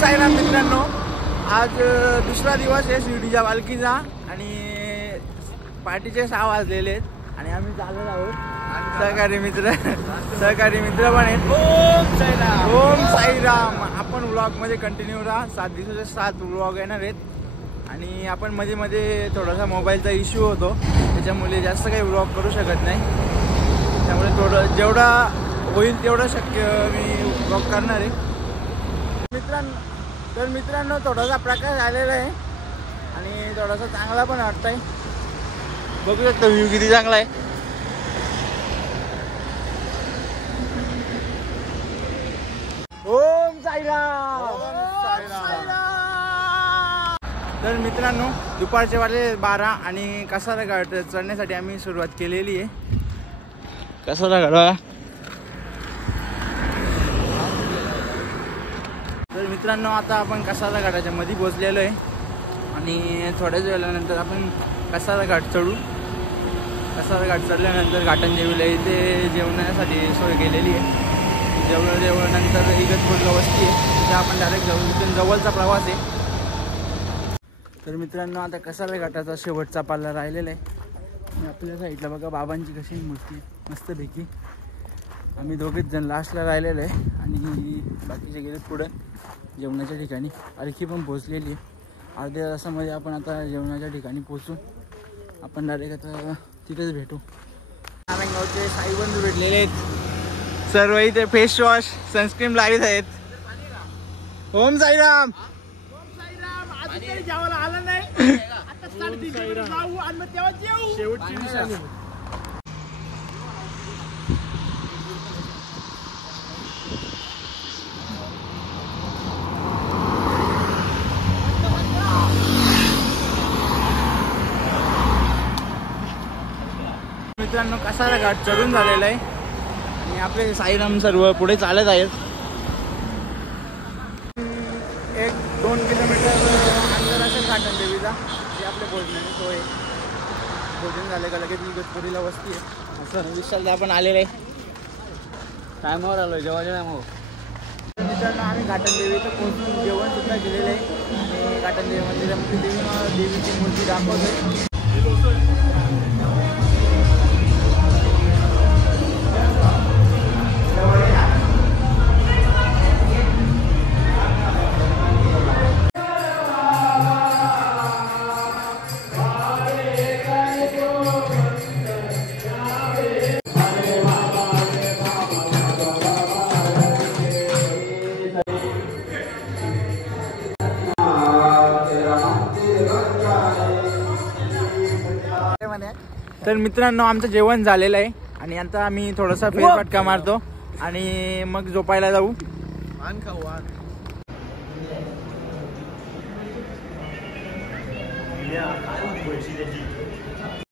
साईराम मित्रांनो, आज दुसरा दिवस आहे शिर्डीच्या पालखीचा आणि पार्टीचे 6 वाजलेले आहेत आणि आम्ही चालत आहोत। सहकारी मित्र पण आहेत। ओम साईराम। आपण व्लॉगमध्ये कंटिन्यू राहा। 7 दिवसाचे 7 व्लॉग येणार आहेत आणि आपण मध्ये मध्ये थोडासा मोबाईलचा इश्यू होतो, त्याच्यामुळे जास्त काही व्लॉग करू शकत नाही। त्यामुळे थोडं जेवढा होईल तेवढं शक्य मी व्लॉग करणार आहे। मित्रांनो थोडासा प्रकाश आलेला आहे आणि थोडासा चांगला पण वाटतंय। बघू शकता व्ह्यू किती चांगला आहे। ओम साईराम। तर मित्रांनो, दुपारचे वाजले 12 आणि कसारा घाट चढण्यासाठी आम्ही सुरुवात केलेली आहे। कसारा घाट तर मित्रांनो, आता आपण कसारा घाटाच्या मध्ये पोहोचलेलो आहे आणि थोड्याच वेळानंतर आपण कसारा घाट चढू। कसारा घाट चढल्यानंतर घाटंदेवीला इथे जेवणासाठी सोय केलेली आहे। जेवणानंतर इगतपुरीला वस्ती आहे, तिथे आपण डायरेक्ट जाऊ। इथून जवळचा प्रवास आहे। तर मित्रांनो, आता कसारा घाटाचा शेवटचा पाल्ला राहिलेला आहे आणि आपल्या साईडला बघा बाबांची कशी मूर्ती मस्तपैकी। आम्ही दोघेच जण लास्टला राहिलेलो आहे आणि बाकीचे गेले पुढं जेवणाच्या ठिकाणी। पालखी पण पोहोचलेली आहे। अर्ध्या तासामध्ये आपण आता जेवणाच्या ठिकाणी पोहोचून आपण डायरेक्ट आता तिथेच भेटू। नारायणगावचे साई बंधू भेटलेले आहेत। सर्व इथे फेस वॉश सनस्क्रीन लावित आहेत। ओम साईराम। जेवायला आलं नाही, आता 3:30 जाऊ आणि मग तेव्हा जेवू। शेवटची निशाणी। मित्रांनो, कसारा घाट चढून झालेला आहे आणि आपले साईराम सर्व पुढे चालत आहेत। 1-2 किलोमीटर अंतर असेल घाटंदेवीचा, जे आपल्या भोजनाची सोय। भोजन झालं का लगेच इगतपुरीला वस्ती आहे। असं विशालला आपण आलेलं आहे। टायमावर आलो जेवायच्या टायमावर। मित्रांनो, आम्ही घाटंदेवीचं पोहोचून जेवण सुद्धा केलेलं आहे आणि घाटंदेवी मंदिरामध्ये देवीची मूर्ती दाखवतोय। तर मित्रांनो, आमचं जेवण झालेलं आहे आणि आता आम्ही थोडासा फेरफटका मारतो आणि मग झोपायला जाऊ।